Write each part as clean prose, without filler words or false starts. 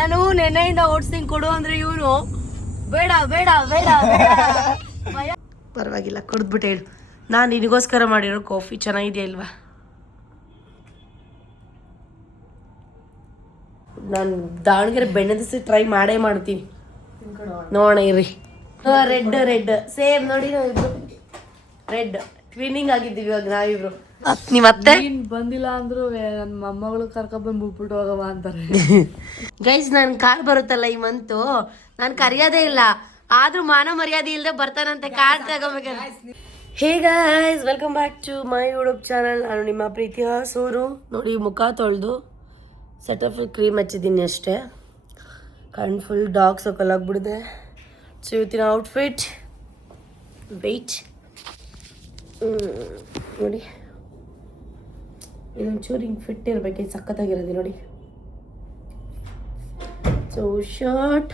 ನಾನು ನೆನ್ನೆಯಿಂದ ಓಡಿಸ್ತೀನಿ ಕೊಡು ಅಂದ್ರೆ ಇವನು ಬೇಡ ಬೇಡ ಬೇಡ ಪರವಾಗಿಲ್ಲ ಕುಡಿದ್ಬಿಟ್ಟು ಹೇಳು. ನಾನು ನಿನಗೋಸ್ಕರ ಮಾಡಿರೋ ಕಾಫಿ ಚೆನ್ನಾಗಿದೆಯಾ ಇಲ್ವಾ? ನಾನು ದಾವಣಗೆರೆ ಬೆಣ್ಣೆ ದೋಸೆ ಟ್ರೈ ಮಾಡೇ ಮಾಡ್ತೀನಿ. ನೋಡೋಣ ಇರ್ರಿ. ರೆಡ್ ರೆಡ್ ಸೇಮ್ ನೋಡಿ ನಾವಿಬ್ರು ರೆಡ್ ಟ್ವಿನ್ನಿಂಗ್ ಆಗಿದ್ದೀವಿ ಇವಾಗ ನಾವಿಬ್ರು. ನೀವತ್ತೆ ಬಂದಿಲ್ಲ ಅಂದ್ರು ನನ್ನ ಮೊಮ್ಮಗಳು ಕರ್ಕೊಂಡ್ಬಂದು ಬಿಟ್ಬಿಟ್ಟು ಹೋಗವ ಅಂತಾರೆ. ಗೈಸ್ ನನ್ ಕಾರ್ ಬರುತ್ತಲ್ಲ ಈ ಮಂತು, ನಾನು ಕರೆಯೋದೇ ಇಲ್ಲ ಆದ್ರೂ ಮಾನ ಮರ್ಯಾದೆ ಇಲ್ಲದೆ ಬರ್ತಾನಂತೆ ಕಾರ್ ತಗೋಬೇಕಾದ್ರೆ. Hey guys, welcome back to my YouTube channel. ನಾನು ನಿಮ್ಮ ಪ್ರೀತಿಯ ಸೂರು. ನೋಡಿ ಮುಖ ತೊಳೆದು ಸೆಟಫ್ ಕ್ರೀಮ್ ಹಚ್ಚಿದ್ದೀನಿ ಅಷ್ಟೇ. ಕಣ್ಣು ಫುಲ್ ಡಾರ್ಕ್ ಸರ್ಕಲ್ ಆಗಿಬಿಡಿದೆ. ಸೊ ಇವತ್ತಿನ ಔಟ್ಫಿಟ್ ವೆಯ್ಟ್ ನೋಡಿ, ಇದೊಂಚೂರು ಹಿಂಗೆ ಫಿಟ್ ಇರಬೇಕು, ಸಖತ್ತಾಗಿರೋದು ನೋಡಿ. So shirt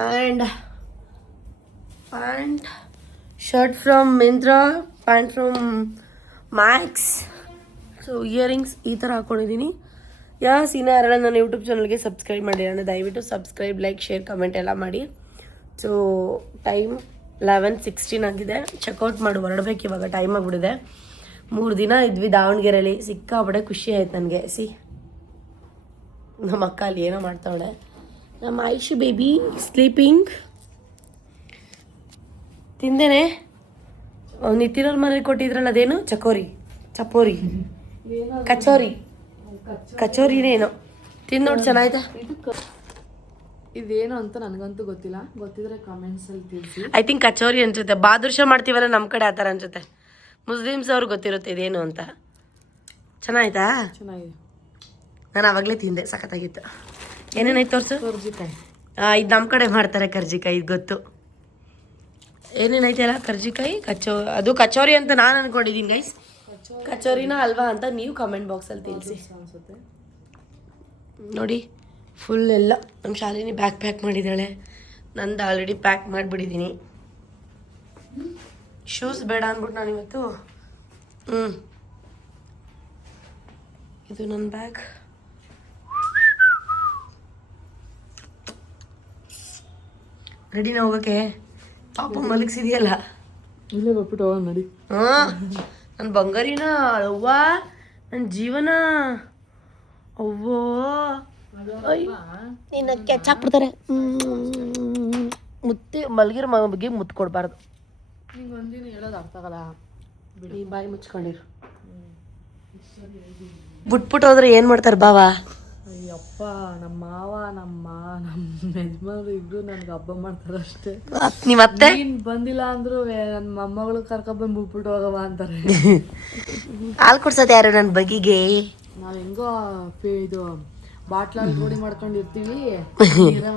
and pant, shirt from Myntra, pant from Max. So earrings ಈ ಥರ ಹಾಕ್ಕೊಂಡಿದ್ದೀನಿ. ಇನ್ನೂ ಯಾರೆಲ್ಲ ನನ್ನ ಯೂಟ್ಯೂಬ್ ಚಾನಲ್ಗೆ ಸಬ್ಸ್ಕ್ರೈಬ್ ಮಾಡಿರೋಣ ದಯವಿಟ್ಟು ಸಬ್ಸ್ಕ್ರೈಬ್, ಲೈಕ್, ಶೇರ್, ಕಮೆಂಟ್ ಎಲ್ಲ ಮಾಡಿ. ಸೊ ಟೈಮ್ 11:16 ಆಗಿದೆ. ಚೆಕ್ಔಟ್ ಮಾಡಿ ಹೊರಡ್ಬೇಕು ಇವಾಗ, ಟೈಮ್ ಆಗಿಬಿಡಿದೆ. 3 ದಿನ ಇದ್ವಿ ದಾವಣಗೆರೆಯಲ್ಲಿ, ಸಿಕ್ಕಾಪಟ್ಟೆ ಖುಷಿ ಆಯ್ತು ನನಗೆ. ನಮ್ಮ ಅಕ್ಕ ಅಲ್ಲಿ ಏನೋ ಮಾಡ್ತಾವಳೆ. ನಮ್ಮ ಆಯುಷು ಬೇಬಿ ಸ್ಲೀಪಿಂಗ್. ತಿಂದೇನೆ ನಿತಿನವ್ರ ಮನೆಗೆ ಕೊಟ್ಟಿದ್ರಲ್ಲ ಅದೇನು ಚಪೋರಿ ಕಚೋರಿನೇನೋ ತಿಂದು ನೋಡಿ ಚೆನ್ನಾಯ್ತಾ? ಇದೇನು ಅಂತ ನನಗಂತೂ ಗೊತ್ತಿಲ್ಲ, ಗೊತ್ತಿದ್ರೆ ಕಮೆಂಟ್ಸ್ ಅಲ್ಲಿ ತಿಳಿಸಿ. ಐ ಥಿಂಕ್ ಕಚೋರಿ ಅನ್ಸುತ್ತೆ. ಬಾದುರ್ಷ ಮಾಡ್ತೀವಲ್ಲ ನಮ್ಮ ಕಡೆ ಆ ಥರ ಅನ್ಸುತ್ತೆ. ಮುಸ್ಲಿಮ್ಸ್ ಅವ್ರಿಗೆ ಗೊತ್ತಿರುತ್ತೆ ಇದೇನು ಅಂತ. ಚೆನ್ನಾಯ್ತಾ? ಚೆನ್ನಾಗಿದೆ. ನಾನು ಆವಾಗಲೇ ತಿಂದೆ, ಸಖತ್ತಾಗಿತ್ತು. ಏನೇನಾಯ್ತು ತೋರಿಸು. ಕರ್ಜಿಕಾಯಿ ಇದು ನಮ್ಮ ಕಡೆ ಮಾಡ್ತಾರೆ ಕರ್ಜಿಕಾಯಿ, ಇದು ಗೊತ್ತು. ಏನೇನೈತೆ ಅಲ್ಲ ಕರ್ಜಿಕಾಯಿ ಅದು ಕಚೋರಿ ಅಂತ ನಾನು ಅನ್ಕೊಂಡಿದ್ದೀನಿ ಗೈಸ್. ಕಚೋರಿನ ಅಲ್ವಾ ಅಂತ ನೀವು ಕಮೆಂಟ್ ಬಾಕ್ಸಲ್ಲಿ ತಿಳಿಸಿ. ಅನ್ಸುತ್ತೆ ನೋಡಿ ಫುಲ್ ಎಲ್ಲ ನಮ್ಮ ಶಾಲಿನಿ ಪ್ಯಾಕ್ ಮಾಡಿದ್ದಾಳೆ. ನಂದು ಆಲ್ರೆಡಿ ಪ್ಯಾಕ್ ಮಾಡಿಬಿಟ್ಟಿದ್ದೀನಿ. ಶೂಸ್ ಬೇಡ ಅಂದ್ಬಿಟ್ಟು ನಾನು ಇವತ್ತು ಇದು ನನ್ನ ಬ್ಯಾಗ್. ರೆಡಿನ ಹೋಗೋಕ್ಕೆ? ಪಾಪ ಮಲಗಿಸಿದೆಯಲ್ಲ, ಇಲ್ಲೇ ಬರ್ಬಿಟ್ಟು ಹೋಗೋಣ ನೋಡಿ. ನನ್ನ ಬಂಗಾರಿನ ಅವ್ವ, ನನ್ನ ಜೀವನ ಅವ್ವೋ. ನಿನ್ನ ಕೆಚ್ಚಾಕ್ಬಿಡ್ತಾರೆ. ಮುತ್ತಿ ಮಲಗಿರೋ ಬಗ್ಗೆ ಮುತ್ತು ಕೊಡಬಾರ್ದು. ನಿಂಗೆ ಒಂದಿನ ಹೇಳೋದು ಅರ್ಥ ಆಗಲ್ಲ, ಬಿಡಿ ಬಾಯಿ ಮುಚ್ಕೊಂಡಿರು. ಬಿಟ್ಬಿಟ್ಟು ಹೋದ್ರೆ ಏನು ಮಾಡ್ತಾರೆ ಬಾವ? ಅಯ್ಯಪ್ಪ, ನಮ್ಮ ಮಾವ ನಮ್ಮ ಯಜಮಾನ್ರು ಇಬ್ರು ನನ್ಗೆ ಹಬ್ಬ ಮಾಡ್ತಾರೆ ಅಷ್ಟೇ. ನೀವತ್ತೆ ನೀನ್ ಬಂದಿಲ್ಲ ಅಂದ್ರು ನನ್ನ ಮೊಮ್ಮಗಳು ಕರ್ಕೊಂಡ್ಬಂದು ಬಿಟ್ಬಿಟ್ಟು ಹೋಗವ ಅಂತಾರೆ. ಹಾಲು ಕುಡ್ಸೋದು ಯಾರು ನನ್ನ ಬಗೆಗೆ? ನಾವ್ ಹೆಂಗೋ ಇದು ಬಾಟ್ಲಲ್ಲಿ ರೂಢಿ ಮಾಡ್ಕೊಂಡಿರ್ತೀವಿ,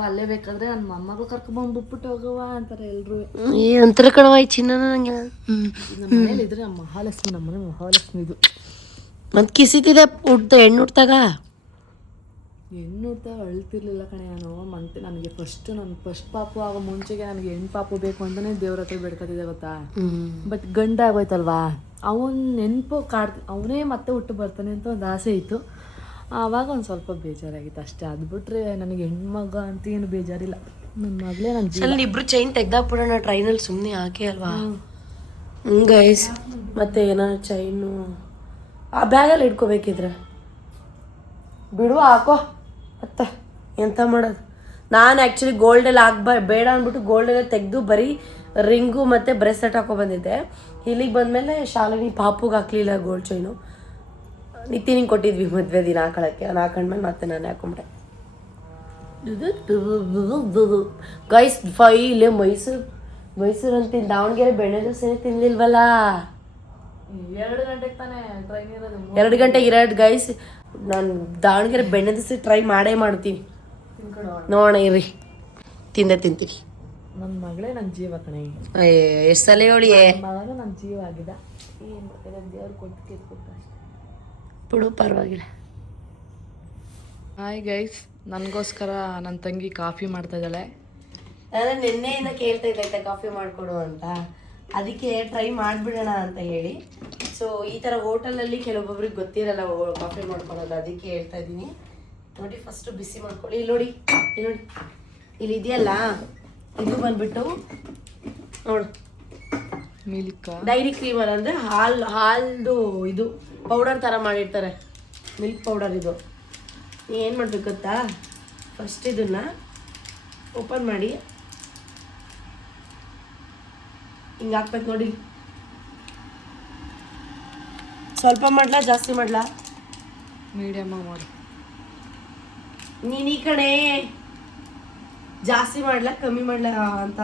ಅಲ್ಲೇ ಬೇಕಾದ್ರೆ ನನ್ನ ಮೊಮ್ಮಗಳು ಕರ್ಕೊಂಡ್ಬಂದು ಬಿಟ್ಬಿಟ್ಟು ಹೋಗವ ಅಂತಾರೆ ಎಲ್ರು. ಒಂಥರ ಕಣವಾಯ್ ಚಿನ್ನ ನಂಗೆ. ನಮ್ಮ ಮನೇಲಿ ಇದ್ರೆ ನಮ್ಮ ಮಹಾಲಕ್ಷ್ಮಿ, ನಮ್ಮ ಮನೆ ಮಹಾಲಕ್ಷ್ಮಿ ಇದು. ಮತ್ತೆ ಕಿಸಿತಿದೆ ಹೆಣ್ಣು ಹುಟ್ಟಾಗ. ಹೆಣ್ಣು ಹುಟ್ಟಾಗ ಅಳ್ತಿರ್ಲಿಲ್ಲ ಕಣೆ ನಾನು. ಮತ್ತೆ ನನಗೆ ನನ್ನ ಫಸ್ಟ್ ಪಾಪು ಆಗೋ ಮುಂಚೆಗೆ ನನಗೆ ಹೆಣ್ಣು ಪಾಪು ಬೇಕು ಅಂತಾನೆ ದೇವ್ರ ಹತ್ರ ಬೇಡ್ಕೊತಿದ್ದೆ ಗೊತ್ತಾ. ಬಟ್ ಗಂಡ ಆಗೋಯ್ತಲ್ವಾ, ಅವನ್ ನೆನಪು ಅವನೇ ಮತ್ತೆ ಹುಟ್ಟು ಬರ್ತಾನೆ ಅಂತ ಒಂದು ಆಸೆ ಇತ್ತು. ಆವಾಗ ಒಂದು ಸ್ವಲ್ಪ ಬೇಜಾರಾಗಿತ್ತು ಅಷ್ಟೇ. ಅದು ಬಿಟ್ರೆ ನನಗೆ ಹೆಣ್ಮಗ ಅಂತ ಏನು ಬೇಜಾರಿಲ್ಲ. ನನ್ನ ಮಗಳೇ ನನ್ನ ಇಬ್ರು ಚೈನ್ ತೆಗ್ದಾಕ್ಬಿಡೋಣ ಟ್ರೈನಲ್ಲಿ, ಸುಮ್ಮನೆ ಹಾಕಿ ಅಲ್ವಾ ಗೈಸ್. ಮತ್ತೆ ಏನಾದ್ರು ಚೈನು ಆ ಬ್ಯಾಗಲ್ಲಿ ಇಟ್ಕೋಬೇಕಿದ್ರೆ ಬಿಡುವ, ಹಾಕೋ ಅತ್ತ ಎಂತ ಮಾಡೋದು. ನಾನು ಆ್ಯಕ್ಚುಲಿ ಗೋಲ್ಡೆಲ್ಲ ಬೇಡ ಅಂದ್ಬಿಟ್ಟು ಗೋಲ್ಡೆಲ್ಲ ತೆಗೆದು ಬರೀ ರಿಂಗು ಮತ್ತು ಬ್ರೆಸ್ಲೆಟ್ ಹಾಕೊ ಬಂದಿದ್ದೆ. ಇಲ್ಲಿಗೆ ಬಂದಮೇಲೆ ಶಾಲಿನಿ ಪಾಪುಗೆ ಹಾಕಲಿಲ್ಲ ಗೋಲ್ಡ್ ಚೈನು. ನಿತಿನಿಗೆ ಕೊಟ್ಟಿದ್ವಿ ಮದುವೆ ದಿನ ಹಾಕೊಳ್ಳೋಕ್ಕೆ. ನಾನು ಹಾಕೊಂಡ್ಮೇಲೆ ಮತ್ತೆ ನಾನು ಹಾಕೊಂಡ್ಬಿಟ್ಟೆ. ಗೈಸ್ ಇಲ್ಲೇ ಮೈಸೂರು ಅಂತೀನಿ, ದಾವಣಗೆರೆ ಬೆಣ್ಣೆ ದೋಸೆನೇ ತಿನ್ಲಿಲ್ವಲ್ಲ. 2 ಗಂಟೆಗೆ ತಾನೇ ಟ್ರೈನ್ ಇರೋದು. 2 ಗಂಟೆಗೆ ಇರೋದು ಗೈಸ್. ನಾನು ದಾವಣಗೆರೆ ಬೆಣ್ಣೆ ದೋಸೆ ಟ್ರೈ ಮಾಡೇ ಮಾಡ್ತೀನಿ. ನೋಡೋಣ ಇರ್ರಿ, ತಿಂತೀನಿ. ನನ್ನ ಮಗಳೇ ನನ್ನ ಜೀವ ಕಣೆ. ಎಷ್ಟು ಸಲ ಹೇಳಿಯೇ ಮಗನೂ ನನ್ನ ಜೀವ ಆಗಿದ. ಏನು ದೇವ್ರು ಕೊಟ್ಟು ಬಿಡು, ಪರವಾಗಿಲ್ಲ. ಹಾಯ್ ಗೈಸ್, ನನಗೋಸ್ಕರ ನನ್ನ ತಂಗಿ ಕಾಫಿ ಮಾಡ್ತಾ ಇದ್ದಾಳೆ. ನಾನು ನಿನ್ನೆಯಿಂದ ಕೇಳ್ತಾ ಇದ್ದೆ ಕಾಫಿ ಮಾಡಿಕೊಡು ಅಂತ, ಅದಕ್ಕೆ ಟ್ರೈ ಮಾಡಿಬಿಡೋಣ ಅಂತ ಹೇಳಿ. ಸೊ ಈ ಥರ ಹೋಟೆಲಲ್ಲಿ ಕೆಲವೊಬ್ಬರಿಗೆ ಗೊತ್ತಿರಲ್ಲ ಕಾಫಿ ಮಾಡ್ಕೊಳೋದು, ಅದಕ್ಕೆ ಹೇಳ್ತಾ ಇದ್ದೀನಿ. ನೋಡಿ ಫಸ್ಟ್ ಬಿಸಿ ಮಾಡ್ಕೊಳ್ಳಿ. ಇಲ್ಲಿ ನೋಡಿ, ಇಲ್ಲಿ ಇದೆಯಲ್ಲ, ಇದು ಬಂದ್ಬಿಟ್ಟು ನೋಡು ಮಿಲ್ಕ್ ಡೈರಿ ಕ್ರೀಮರ್ ಅಂದರೆ ಹಾಲ್ದು ಇದು ಪೌಡರ್ ಥರ ಮಾಡಿರ್ತಾರೆ, ಮಿಲ್ಕ್ ಪೌಡರ್. ಇದು ಏನು ಮಾಡ್ಬೇಕು ಗೊತ್ತಾ, ಫಸ್ಟ್ ಇದನ್ನು ಓಪನ್ ಮಾಡಿ ಹಿಂಗೆ ಹಾಕ್ಬೇಕು ನೋಡಿ. ಸ್ವಲ್ಪ ಮಾಡ್ಲಾ ಜಾಸ್ತಿ ಮಾಡ್ಲಾ? ಮೀಡಿಯಮ್ ಮಾಡಿ. ನೀನು ಈ ಕಡೆ ಜಾಸ್ತಿ ಮಾಡ್ಲಾ ಕಮ್ಮಿ ಮಾಡ್ಲಾ ಅಂತ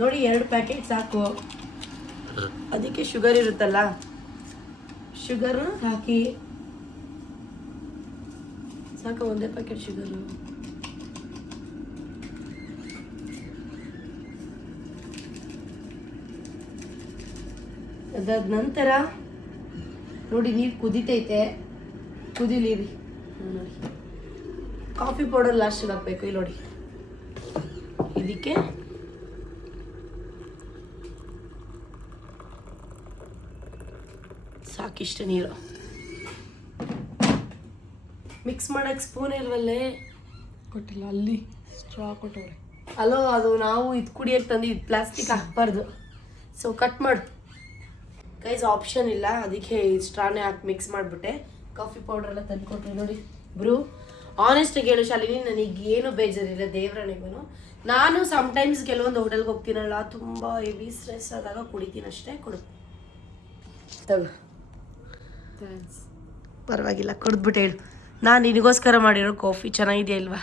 ನೋಡಿ. 2 ಪ್ಯಾಕೆಟ್ ಸಾಕು. ಅದಕ್ಕೆ ಶುಗರ್ ಇರುತ್ತಲ್ಲ, ಶುಗರ್ ಹಾಕಿ ಸಾಕು. 1 ಪ್ಯಾಕೆಟ್ ಶುಗರು. ಅದಾದ ನಂತರ ನೋಡಿ ನೀರು ಕುದಿತೈತೆ, ಕುದಿಲಿ ರೀ. ನೋಡಿ ಕಾಫಿ ಪೌಡರ್ ಲಾಸ್ಟಿಗೆ ಹಾಕ್ಬೇಕು. ಇಲ್ಲಿ ನೋಡಿ, ಇದಕ್ಕೆ ಸಾಕಿಷ್ಟು ನೀರು. ಮಿಕ್ಸ್ ಮಾಡೋಕ್ಕೆ ಸ್ಪೂನ್ ಇಲ್ವಲ್ಲೇ? ಕೊಟ್ಟಿಲ್ಲ, ಅಲ್ಲಿ ಸ್ಟ್ರಾ ಕೊಟ್ಟವ್ರೆ. ಅಲೋ, ಅದು ನಾವು ಇದು ಕುಡಿಯೋಕ್ಕೆ ತಂದಿದ್ದು, ಪ್ಲಾಸ್ಟಿಕ್ ಹಾಕ್ಬಾರ್ದು. ಸೊ ಕಟ್ ಮಾಡು ಗೈಸ್, ಆಪ್ಷನ್ ಇಲ್ಲ, ಅದಕ್ಕೆ ಸ್ಟ್ರಾನೇ ಹಾಕಿ ಮಿಕ್ಸ್ ಮಾಡಿಬಿಟ್ಟೆ. ಕಾಫಿ ಪೌಡರ್ ಎಲ್ಲ ತಂದುಕೊಟ್ರಿ ನೋಡಿ ಬ್ರೂ. ಆನೆಸ್ಟಾಗಿ ಹೇಳು ಶಾಲಿನಿ, ನನಗೆ ಏನು ಬೇಜಾರಿಲ್ಲ ದೇವರನಿಗೂ. ನಾನು ಸಮ್ಟೈಮ್ಸ್ ಕೆಲವೊಂದು ಹೋಟೆಲ್ಗೆ ಹೋಗ್ತೀನಲ್ಲ, ತುಂಬ ಹೆವಿ ಸ್ಟ್ರೆಸ್ ಆದಾಗ ಕುಡಿತೀನಿ ಅಷ್ಟೇ. ಕೊಡು ತಗೋ. ಥ್ಯಾಂಕ್ಸ್. ಪರವಾಗಿಲ್ಲ, ಕುಡಿದ್ಬಿಟ್ಟು ಹೇಳು. ನಾನು ನಿನಗೋಸ್ಕರ ಮಾಡಿರೋ ಕಾಫಿ ಚೆನ್ನಾಗಿದೆಯಾ ಇಲ್ವಾ?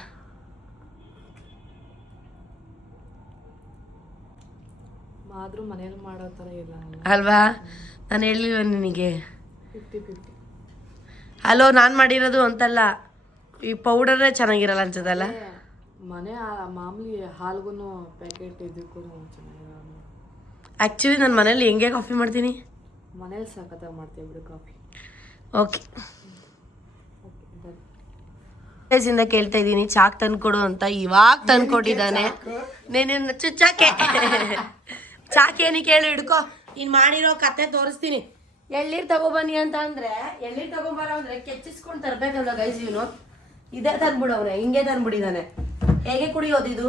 ಆದರೂ ಮನೇಲಿ ಮಾಡೋ ಥರ ಇಲ್ಲ ಅಲ್ವಾ? ನಾನು ಹೇಳಿಲ್ವ ನಿನಗೆ? 50-50. ಹಲೋ, ನಾನು ಮಾಡಿರೋದು ಅಂತಲ್ಲ, ಈ ಪೌಡರೇ ಚೆನ್ನಾಗಿರಲ್ಲ ಅನ್ಸದಲ್ಲ. ಮನೆ ಮಾಮೂಲಿ ಹಾಲ್ಗೂ ಪ್ಯಾಕೆಟ್ ಇದಕ್ಕೂ ಚೆನ್ನಾಗಿರಲ್ಲ. ಆ್ಯಕ್ಚುಲಿ ನಾನು ಮನೇಲಿ ಹೆಂಗೆ ಕಾಫಿ ಮಾಡ್ತೀನಿ, ಮನೇಲಿ ಸಖತ್ತಾಗಿ ಮಾಡ್ತೀವಿ ಬಿಡು ಕಾಫಿ. ಓಕೆ. ಇಂದ ಕೇಳ್ತಾ ಇದ್ದೀನಿ ಚಾಕ್ ತಂದ್ಕೊಡು ಅಂತ. ಇವಾಗ ತಂದ್ಕೊಟ್ಟಿದ್ದಾನೆ. ನೀನು ಚುಚ್ಚಾಕೆ ಚಾಕೆ ಏನಕ್ಕೆ ಹೇಳು, ಹಿಡ್ಕೊ. ನೀನು ಮಾಡಿರೋ ಕತೆ ತೋರಿಸ್ತೀನಿ. ಎಳ್ಳೀರು ತಗೊಬನ್ನಿ ಅಂತ ಅಂದರೆ, ಎಳ್ಳೀರು ತಗೊಂಬಾರ ಅಂದರೆ ಕೆಚ್ಚಿಸ್ಕೊಂಡು ತರಬೇಕಲ್ಲ ಗೈಸ್. ಇವನು ಇದೇ ತಂದ್ಬಿಡವ್ರೆ, ಹಿಂಗೆ ತಂದ್ಬಿಟ್ಟಿದ್ದಾನೆ. ಹೇಗೆ ಕುಡಿಯೋದು ಇದು?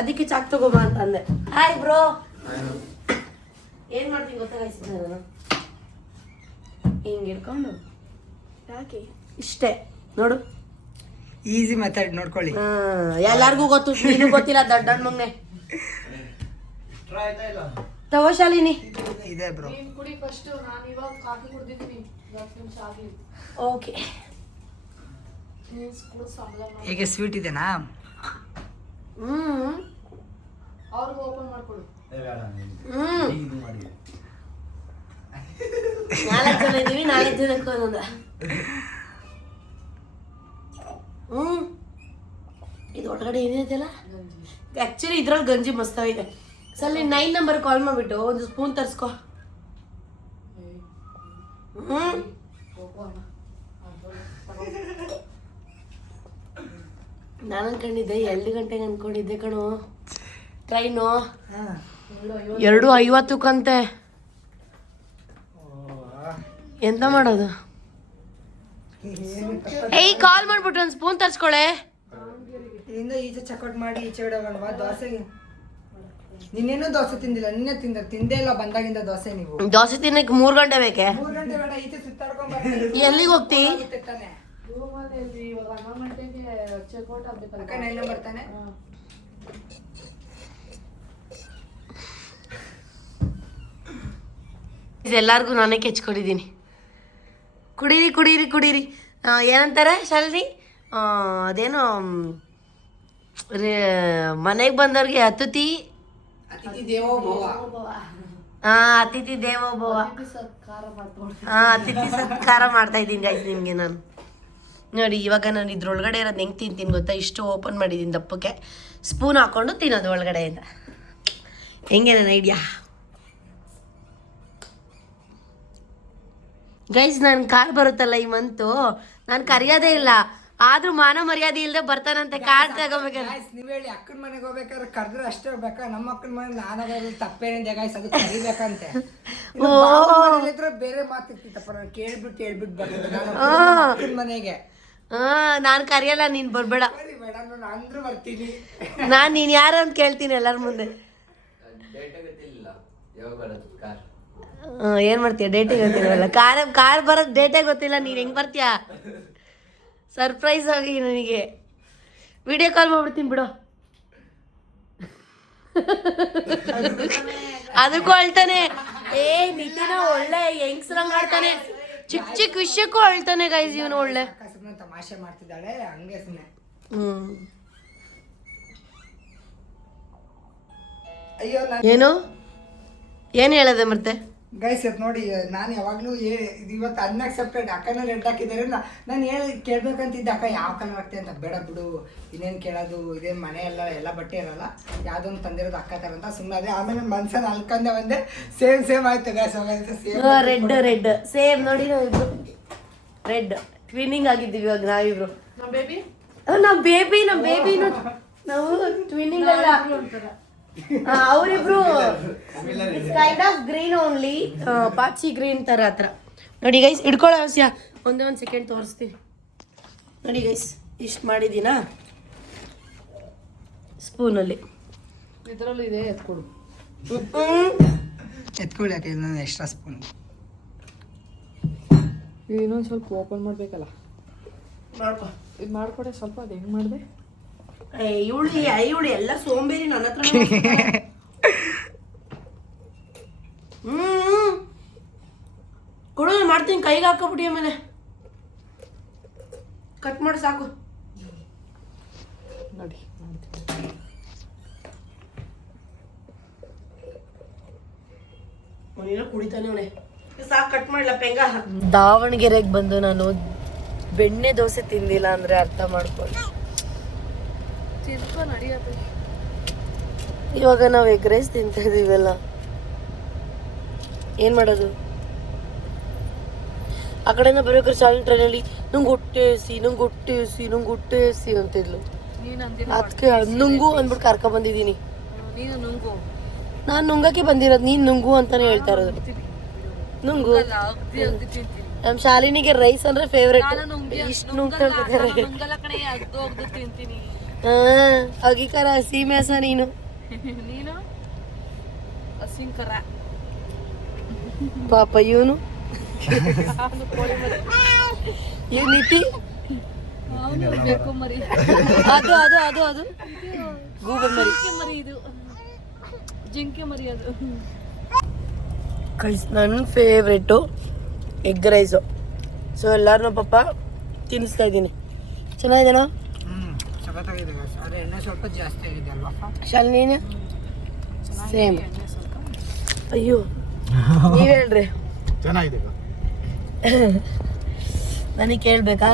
ಅದಕ್ಕೆ ಚಾಕ್ ತಗೋಬ ಅಂತ ಅಂದೆ. Hi bro. ಏನು ಮಾಡ್ತೀನಿ ಗೊತ್ತಾ ಗೈಸ್, ನಾನು ಹಿಂಗೆ ಹಿಡ್ಕೊಂಡು ಯಾಕೆ ಇಷ್ಟೇ ನೋಡು. ಈಸಿ ಮೆಥಡ್ ನೋಡ್ಕೊಳ್ಳಿ. ಎಲ್ಲಾರ್ಗೂ ಗೊತ್ತು, ನೀನು ಗೊತ್ತಿಲ್ಲ ದೊಡ್ಡ ಮಂಗೆ. ತಗೋ ಶಾಲಿನಿ. ಇದೆ ಬ್ರೋ. ಕುಡಿ ಫಸ್ಟ್. ನಾನು ಇವಾಗ ಕಾಫಿ ಕುಡ್ದಿದ್ದೀನಿ, 10 ನಿಮಿಷ ಆಗಲಿ. ಓಕೆ. ಹೇಗೆ ಸ್ವೀಟ್ ಇದೆನಾ? ಅವ್ರಿಗೆ ಓಪನ್ ಮಾಡ್ಕೊಡು. 4 ಜನ ಇದೀವಿ, 4 ಜನಕ್ಕೆ ಒಂದೊಂದು. ಇದು ಒಳಗಡೆ ಏನಿದೆಯಲ್ಲ, ಆ್ಯಕ್ಚುಲಿ ಇದ್ರಲ್ಲಿ ಗಂಜಿ ಮಸ್ತಾಗಿದೆ. ಸಲ 9 ನಂಬರ್ ಕಾಲ್ ಮಾಡಿಬಿಟ್ಟು ಒಂದು ಸ್ಪೂನ್ ತರಿಸ್ಕೊ. ನಾನು ಅನ್ಕೊಂಡಿದ್ದೆ 2 ಗಂಟೆಗೆ ಅನ್ಕೊಂಡಿದ್ದೆ ಕಣು. ಟ್ರೈನು 2:50 ಎಂತ ಮಾಡೋದು? ಏಯ್, ಕಾಲ್ ಮಾಡ್ಬಿಟ್ಟು ಒಂದು ಸ್ಪೂನ್ ತರಿಸ್ಕೊಳೆ. ಈಚೆ ಚಕೌಟ್ ಮಾಡಿ ಈಚೆ ಇಡೋಣ ದೋಸೆಗೆ. ನಿನ್ನೇನು ದೋಸೆ ತಿಂದಿಲ್ಲ, ನಿನ್ನೆ ತಿಂದೇ ಇಲ್ಲ ಬಂದಾಗಿಂದ ದೋಸೆ. ನೀವು ದೋಸೆ ತಿನ್ನಕ್ಕೆ 3 ಗಂಟೆ ಬೇಕೆ? 3 ಗಂಟೆ ಬೇಡ, ಈಚೆ ಸುತ್ತಾಡ್ಕೊಂಡ್ ಎಲ್ಲಿಗೆ ಹೋಗ್ತಿ? ಇವಾಗ 11 ಗಂಟೆಗೆ ಚೆಕ್ಔಟ್ ಆಗ್ಬೇಕಲ್ಲ. ಅಕ್ಕ 9 ನಂಬರ್ ತಾನೆ. ಎಲ್ಲಾರ್ಗು ನಾನೇ ಕೆಚ್ಕೊಂಡಿದ್ದೀನಿ. ಕುಡೀರಿ ಕುಡೀರಿ ಕುಡೀರಿ. ಏನಂತಾರೆ ಶಾಲಿನಿ? ಅದೇನೋ ಮನೆಗೆ ಬಂದವ್ರಿಗೆ ಅತಿಥಿ ದೇವೋ ಭವ. ಅತಿಥಿ ದೇವೋಭವ. ಅತಿಥಿ ಸತ್ಕಾರ ಮಾಡ್ತಾ ಇದ್ದೀನಿ ಗೈಸ್ ನಿಮಗೆ ನಾನು. ನೋಡಿ ಇವಾಗ ನಾನು ಇದ್ರೊಳಗಡೆ ಇರೋದು ಹೆಂಗೆ ತಿಂತೀನಿ ಗೊತ್ತಾ? ಇಷ್ಟು ಓಪನ್ ಮಾಡಿದ್ದೀನಿ ದಪ್ಪಕ್ಕೆ, ಸ್ಪೂನ್ ಹಾಕ್ಕೊಂಡು ತಿನ್ನೋದು ಒಳಗಡೆಯಿಂದ. ಹೆಂಗೆ ನನ್ನ ಐಡಿಯಾ ಗೈಸ್? ನನ್ನ ಕಾರ್ ಬರುತ್ತಲ್ಲ ಈ ಮಂತು, ನಾನು ಕರೆಯೋದೇ ಇಲ್ಲ, ಆದ್ರೂ ಮಾನ ಮರ್ಯಾದೆ ಇಲ್ಲದೆ ಬರ್ತಾನಂತೆ ಕಾರ್ ತಗೋಬೇಕಾದ್ರೆ. ನೀವ್ ಹೇಳಿ, ಅಕ್ಕನ ಮನೆಗೆ ಹೋಗ್ಬೇಕಾದ್ರೆ ಕರೆದ್ರೆ ಅಷ್ಟೇ ಹೋಗ್ಬೇಕಾ? ನಮ್ಮ ಅಕ್ಕನ ಮನೆ ನಾನಾಗ ತಪ್ಪೇನಿದೆ ಗಾಯ್ಸ್, ಅದು ಕರಿಬೇಕಂತೆ. ಬೇರೆ ಮಾತಿರ್ತಿತ್ತಪ್ಪ, ನಾನು ಕೇಳ್ಬಿಟ್ಟು ಬರ್ತದೆ ನಾನು ಅಕ್ಕನ ಮನೆಗೆ. ನಾನು ಕರೆಯಲ್ಲ, ನೀನು ಬರಬೇಡ. ಬೇಡ ಅಂದ್ರೂ ಬರ್ತೀನಿ. ನಾನು ನೀನು ಯಾರು ಅಂತ ಕೇಳ್ತೀನಿ ಎಲ್ಲರ ಮುಂದೆ. ಏನು ಮಾಡ್ತೀಯ? ಡೇಟಿಗೆ ಗೊತ್ತಿಲ್ಲವಲ್ಲ. ಕಾರ್ ಬರೋದು ಡೇಟೇ ಗೊತ್ತಿಲ್ಲ, ನೀನು ಹೆಂಗೆ ಬರ್ತೀಯ? ಸರ್ಪ್ರೈಸ್ ಆಗಿ ನನಗೆ ವಿಡಿಯೋ ಕಾಲ್ ಮಾಡ್ಬಿಡ್ತೀನಿ ಬಿಡು. ಅದಕ್ಕೂ ಅಳ್ತಾನೆ. ನಿತಿನ ಒಳ್ಳೆ ಹೆಂಗ್ಸ್ರಂಗ್ ಆಡ್ತಾನೆ, ಚಿಕ್ಕ ಚಿಕ್ಕ ವಿಷಯಕ್ಕೂ ಅಳ್ತಾನೆ ಗೈಸ್ ಇವನು. ಒಳ್ಳೆ ತಮಾಷೆ ಮಾಡ್ತಿದ್ದಾಳೆ ಹಂಗೆ ಸುಮ್ಮನೆ. ಅಯ್ಯೋ ಏನು ಹೇಳದೆ ಮತ್ತೆ ಗೈಸ್ ನೋಡಿ, ನಾನು ಯಾವಾಗಲೂ ಇವತ್ತು ಅನ್ಎಕ್ಸೆಪ್ಟೆಡ್. ಅಕ್ಕನ ರೆಡ್ ಹಾಕಿದ್ದಾರೆ. ನಾನು ಕೇಳ್ಬೇಕಂತಿದ್ದೆ, ಅಕ್ಕ ಯಾವ ಕಲರ್ ಹಾಕ್ತೆ ಅಂತ. ಬೇಡ ಬಿಡು, ಇನ್ನೇನು ಕೇಳೋದು, ಇದೇನು ಮನೆ ಎಲ್ಲ ಬಟ್ಟೆ ಇರಲ್ಲ, ಯಾವುದೊಂದು ತಂದಿರೋದು ಅಕ್ಕ ಥರ ಅಂತ ಸುಮ್ಮನೆ ಅದೇ. ಆಮೇಲೆ ಮನ್ಸಲ್ಲಿ ಅಲ್ಕಂದೆ ಬಂದೆ, ಸೇಮ್ ಆಯ್ತು ಗೈಸ್. ರೆಡ್ ಸೇಮ್ ನೋಡಿ, ನಾವಿಬ್ರು ರೆಡ್ ಟ್ವಿನ್ನಿಂಗ್ ಆಗಿದ್ದೀವಿ ಇವಾಗ ನಾವಿಬ್ರು. ನಮ್ಮ ಬೇಬಿ ನಾವು ಟ್ವಿನ್ನಿಂಗ್ ಅಲ್ಲ, ಅವರಿಬ್ರು ಕೈಂಡ್ ಆಫ್ ಗ್ರೀನ್ ಓನ್ಲಿ, ಪಾಚಿ ಗ್ರೀನ್ ತರ ಹತ್ರ. ನೋಡಿ ಗೈಸ್, ಹಿಡ್ಕೊಳ್ಳೋ ಅವಶ್ಯ ಒಂದೇ ಒಂದು ಸೆಕೆಂಡ್ ತೋರಿಸ್ತೀನಿ. ನೋಡಿ ಗೈಸ್, ಇಷ್ಟು ಮಾಡಿದ್ದೀನಾ ಸ್ಪೂನಲ್ಲಿ. ಇದರಲ್ಲಿ ಇದೆ, ಎತ್ಕೊಳ್ಳಿ ಯಾಕೆ ಇನ್ನೊಂದು ಎಕ್ಸ್ಟ್ರಾ ಸ್ಪೂನ್. ಇನ್ನೊಂದು ಸ್ವಲ್ಪ ಓಪನ್ ಮಾಡಬೇಕಲ್ಲ, ಮಾಡ್ಕೊ. ಇದು ಮಾಡ್ಕೊಡೆ ಸ್ವಲ್ಪ. ಅದು ಹೆಂಗೆ ಮಾಡಿದೆ? ಇವಳು ಎಲ್ಲ ಸೋಂಬೇರಿ ನನ್ನ ಹತ್ರ. ಕೊಡು, ಮಾಡ್ತೀನಿ. ಕೈಗೆ ಹಾಕೋಬಿಟ್ಟು ಆಮೇಲೆ ಕಟ್ ಮಾಡಿ ಸಾಕು. ನೋಡಿ ಕುಡಿತಾನೆ ಅವನೇ. ಸಾಕು, ಕಟ್ ಮಾಡಲ ಪೆಂಗ. ದಾವಣಗೆರೆಗೆ ಬಂದು ನಾನು ಬೆಣ್ಣೆ ದೋಸೆ ತಿಂದಿಲ್ಲ ಅಂದ್ರೆ ಅರ್ಥ ಮಾಡ್ಕೊಳ್ಳಿ. ಇವಾಗ ನಾವು ಎಗ್ ರೈಸ್ ತಿಂತಾ ಇದೀವಲ್ಲ, ಏನ್ ಮಾಡೋದು? ಆ ಕಡೆಯಿಂದ ಬರೋಕ್ರೆ ಚಾಲನೆ ಟ್ರೈನಲ್ಲಿ ನಂಗೆ ಹೊಟ್ಟೆ ಹಸಿ ಅಂತಿದ್ಲು. ಅದಕ್ಕೆ ನುಂಗು ಅಂದ್ಬಿಟ್ಟು ಕರ್ಕೊ ಬಂದಿದ್ದೀನಿ. ನಾನು ನುಂಗಕ್ಕೆ ಬಂದಿರೋದು, ನೀನ್ ನುಂಗು ಅಂತಾನೆ ಹೇಳ್ತಾ ಇರೋದು. ನುಂಗು. ನಮ್ ಶಾಲಿನಿಗೆ ರೈಸ್ ಅಂದ್ರೆ ಫೇವ್ರೇಟ್. ಇಷ್ಟು ನುಂಗ್ತಿದ್ದಾರೆ. ಅಗಿಕರ ಸೀಮೆಸ ನೀನು ಪಾಪ ಇವನು ನಿತಿ. ಅದು ಅದು ಅದು ಅದು ಗೂಬರ್ ಮರಿ, ಇದು ಜಿಂಕೆ ಮರಿ. ಅದು ನನ್ನ ಫೇವ್ರೇಟು ಎಗ್ ರೈಸು. ಸೊ ಎಲ್ಲಾರನ್ನೂ ಪಾಪ ತಿನ್ನಿಸ್ತಾ ಇದ್ದೀನಿ. ಚೆನ್ನಾಗಿದೆನಾ? ಎಣ್ಣೆ ಸ್ವಲ್ಪ ಜಾಸ್ತಿ ಆಗಿದೆ ಅಲ್ವಾ ಶಾಲಿನಿ? ಸೇಮ್. ಅಯ್ಯೋ ನೀವ್ ಹೇಳ್ರಿ. ಚೆನ್ನಾಗಿದೆ. ನನಗೆ ಕೇಳ್ಬೇಕಾ?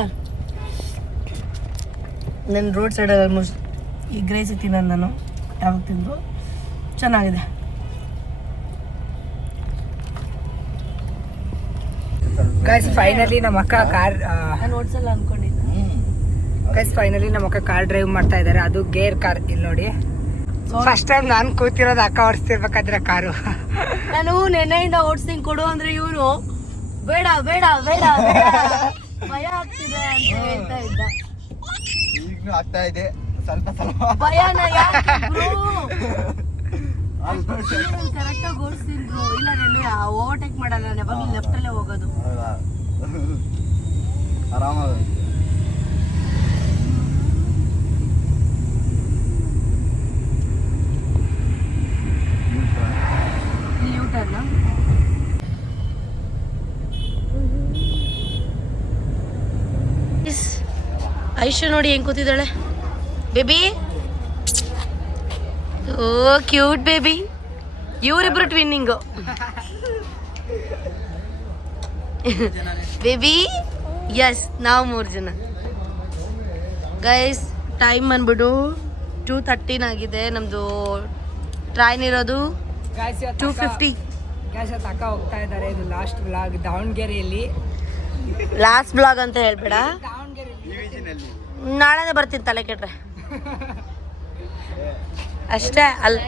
ನನ್ನ ರೋಡ್ ಸೈಡಲ್ಲಿ ಆಲ್ಮೋಸ್ಟ್ ಎಗ್ ರೈಸ್ ತಿನ್ನೋದು ನಾನು. ಯಾವಾಗ ತಿಂದು ಚೆನ್ನಾಗಿದೆ. ಗೈಸ್ ಫೈನಲಿ ನಮ್ಮ ಅಕ್ಕ ಕಾರ್ ನಾನು ಓಡಿಸಲ್ಲ ಅನ್ಕೊಂಡಿದ್ದೆ. ಗೈಸ್ ಫೈನಲಿ ನಮ್ಮ ಅಕ್ಕ ಕಾರ್ ಡ್ರೈವ್ ಮಾಡ್ತಾ ಇದ್ದಾರೆ. ಅದು ಗೇರ್ ಕಾರ್. ಇಲ್ಲಿ ನೋಡಿ, ಫಸ್ಟ್ ಟೈಮ್ ನಾನು ಕೂತಿರೋದು ಅಕ್ಕ ಓಡಿಸ್ತಿರ್ಬೇಕಾದ್ರೆ ಕಾರು. ನಾನು ನೆನ್ನೆಯಿಂದ ಓಡಿಸ್ತೀನಿ ಕೊಡು ಅಂದ್ರೆ ಇವನು ಬೇಡ ಬೇಡ ಬೇಡ ಭಯ ಆಗ್ತಿದೆ ಅಂತ ಹೇಳ್ತಾ ಇದ್ದ. ಈಗಲೂ ಆಗ್ತಾ ಇದೆ ಸ್ವಲ್ಪ ಸ್ವಲ್ಪ ಭಯನ. ಕರೆಕ್ಟಾಗಿ ಓಡಿಸ್ತೀನಿ ಬ್ರೋ. ಇಲ್ಲ ನಾನು ಓವರ್ಟೇಕ್ ಮಾಡಲ್ಲ, ನಾನು ಯಾವಾಗಲೂ ಲೆಫ್ಟಲ್ಲೇ ಹೋಗೋದು. ಆರಾಮಾಗಿ ಇಲ್ಲಿ ಊಟನ ಐಶು ನೋಡಿ ಹೆಂಗ್ ಕೂತಿದ್ದಾಳೆ. ಬೇಬಿ, ಓ ಕ್ಯೂಟ್ ಬೇಬಿ. ಇವರಿಬ್ರು ಟ್ವಿನ್ನಿಂಗು. ಬೇಬಿ ಎಸ್, ನಾವು 3 ಜನ. ಗೈಸ್ ಟೈಮ್ ಬಂದ್ಬಿಟ್ಟು 2:13 ಆಗಿದೆ. ನಮ್ಮದು ಟ್ರೈನ್ ಇರೋದು 2:50. ಗ್ಯಾಸ್ ಅಕ್ಕ ಹೋಗ್ತಾ ಇದ್ದಾರೆ. ಇದು ಲಾಸ್ಟ್ ವ್ಲಾಗ್ ದಾವಣಗೆರೆಯಲ್ಲಿ. ಲಾಸ್ಟ್ ಬ್ಲಾಗ್ ಅಂತ ಹೇಳ್ಬೇಡ, ನಾಳೆನೇ ಬರ್ತೀನಿ ತಲೆ ಕೆಟ್ರೆ ಅಷ್ಟೇ. ಅಲ್ಲ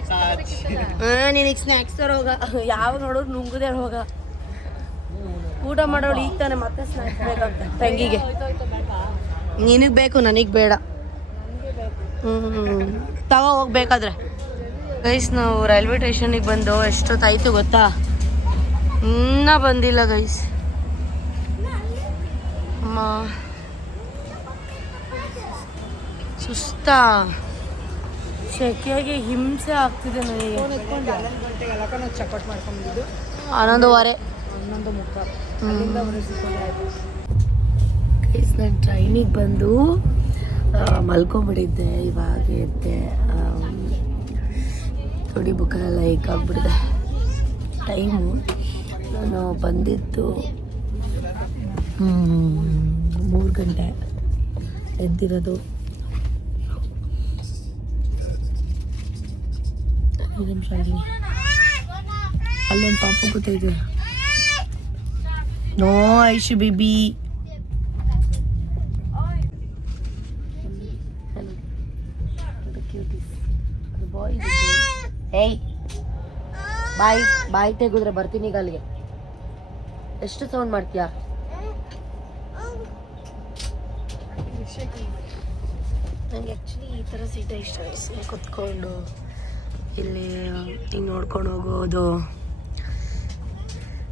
ನಿನಗೆ ಸ್ನ್ಯಾಕ್ಸ್ ತರೋಗ, ಯಾವಾಗ ನೋಡೋರು ನುಂಗುದೇ ಹೋಗ. ಊಟ ಮಾಡೋಳು ಈಗ ತಾನೆ ಮತ್ತೆ ಸ್ನ್ಯಾಕ್ಸ್ ಬೇಕಂತ ತಂಗಿಗೆ. ನಿನಗೆ ಬೇಕು ನನಗೆ ಬೇಡ. ತಗೋ ಹೋಗ್ಬೇಕಾದ್ರೆ. ಗೈಸ್ ನಾವು ರೈಲ್ವೆ ಸ್ಟೇಷನಿಗೆ ಬಂದು ಎಷ್ಟೊತ್ತಾಯ್ತು ಗೊತ್ತಾ? ಇನ್ನೂ ಬಂದಿಲ್ಲ ಗೈಸ್. ಅಮ್ಮ ಸುಸ್ತಾ, ಶೆಕೆಗೆ ಹಿಂಸೆ ಆಗ್ತಿದೆ ನನಗೆ. 11 ಚಕ್ಔಟ್ ಮಾಡ್ಕೊಂಡಿದ್ದು 11:15. 11:30 ಗೈಸ್ ನಾನು ಟ್ರೈನಿಗೆ ಬಂದು ಮಲ್ಕೊಂಬಿಟ್ಟಿದ್ದೆ. ಇವಾಗ ಎದ್ದೆ. ನೋಡಿ ಬುಕ್ಕ ಎಲ್ಲ ಆಗ್ಬಿಟ್ಟಿದೆ. ಟೈಮು ನಾನು ಬಂದಿದ್ದು 3 ಗಂಟೆ, ಎದ್ದಿರೋದು 5 ನಿಮಿಷ ಆಗಿ. ಅಲ್ಲೊಂದು ಪಾಪು ಗೊತ್ತಿದೆ. No Aishu baby. ಏಯ್ ಬಾಯಿ ತೆಗೆದ್ರೆ ಬರ್ತೀನಿ ಈಗ ಅಲ್ಲಿಗೆ. ಎಷ್ಟು ಸೌಂಡ್ ಮಾಡ್ತೀಯಾ? ನನಗೆ ಆ್ಯಕ್ಚುಲಿ ಈ ಥರ ಸೀಟೇ ಇಷ್ಟ. ಕುತ್ಕೊಂಡು ಇಲ್ಲಿ ಹಿಂಗೆ ನೋಡ್ಕೊಂಡು ಹೋಗೋದು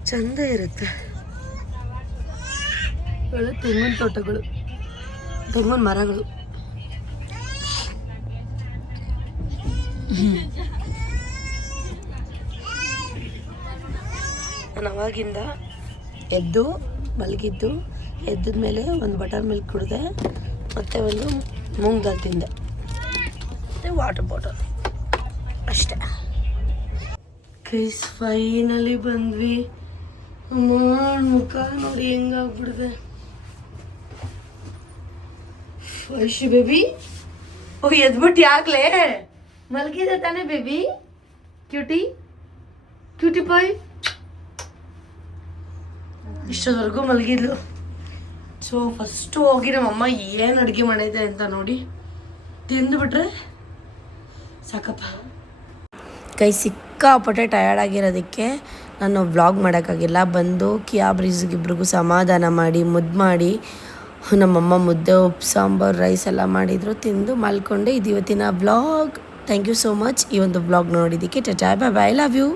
ಚಂದ ಇರುತ್ತೆ. ತೆಂಗಿನ ತೋಟಗಳು, ತೆಂಗಿನ ಮರಗಳು. ನಾನು ಅವಾಗಿಂದ ಎದ್ದು ಮಲಗಿದ್ದು, ಎದ್ದ ಮೇಲೆ ಒಂದು ಬಟರ್ ಮಿಲ್ಕ್ ಕುಡಿದೆ, ಮತ್ತು ಒಂದು ಮೂಂಗ್ ದಾಲ್ ತಿಂದೆ, ಮತ್ತು ವಾಟರ್ ಬಾಟಲ್ ಅಷ್ಟೇ. ಗೈಸ್ ಫೈನಲಿ ಬಂದ್ವಿ. ಅಮ್ಮ ಮುಖ ನೋಡಿ ಹೆಂಗಾಗ್ಬಿಡಿದೆ. ಐಶು ಬೇಬಿ, ಹೋಗಿ ಎದ್ಬಿಟ್ಟು ಯಾಕ್ಲೇ ಮಲಗಿದೆ ತಾನೇ ಬೇಬಿ? ಕ್ಯೂಟಿ ಕ್ಯೂಟಿ ಬಾಯ್. ಇಷ್ಟೊತ್ತವರೆಗೂ ಮಲಗಿದ್ಲು. ಸೊ ಫಸ್ಟು ಹೋಗಿ ನಮ್ಮಮ್ಮ ಏನು ಅಡುಗೆ ಮಾಡಿದೆ ಅಂತ ನೋಡಿ ತಿಂದುಬಿಟ್ರೆ ಸಾಕಪ್ಪ. ಕೈ ಸಿಕ್ಕಾಪಟ್ಟೆ ಟಯರ್ಡ್ ಆಗಿರೋದಕ್ಕೆ ನಾನು ವ್ಲಾಗ್ ಮಾಡೋಕ್ಕಾಗಿಲ್ಲ. ಬಂದು ಕಿಯಾ ಬ್ರೀಸ್ಗಿಬ್ರಿಗೂ ಸಮಾಧಾನ ಮಾಡಿ ಮುದ್ದು ಮಾಡಿ, ನಮ್ಮಮ್ಮ ಮುದ್ದೆ ಉಪ್ಪು ಸಾಂಬಾರು ರೈಸ್ ಎಲ್ಲ ಮಾಡಿದರು, ತಿಂದು ಮಲ್ಕೊಂಡೆ. ಇದು ಇವತ್ತಿನ vlog. Thank you so much ಈ ಒಂದು ವ್ಲಾಗ್ ನೋಡಿದ್ದಕ್ಕೆ. Ta-ta bye bye, love you.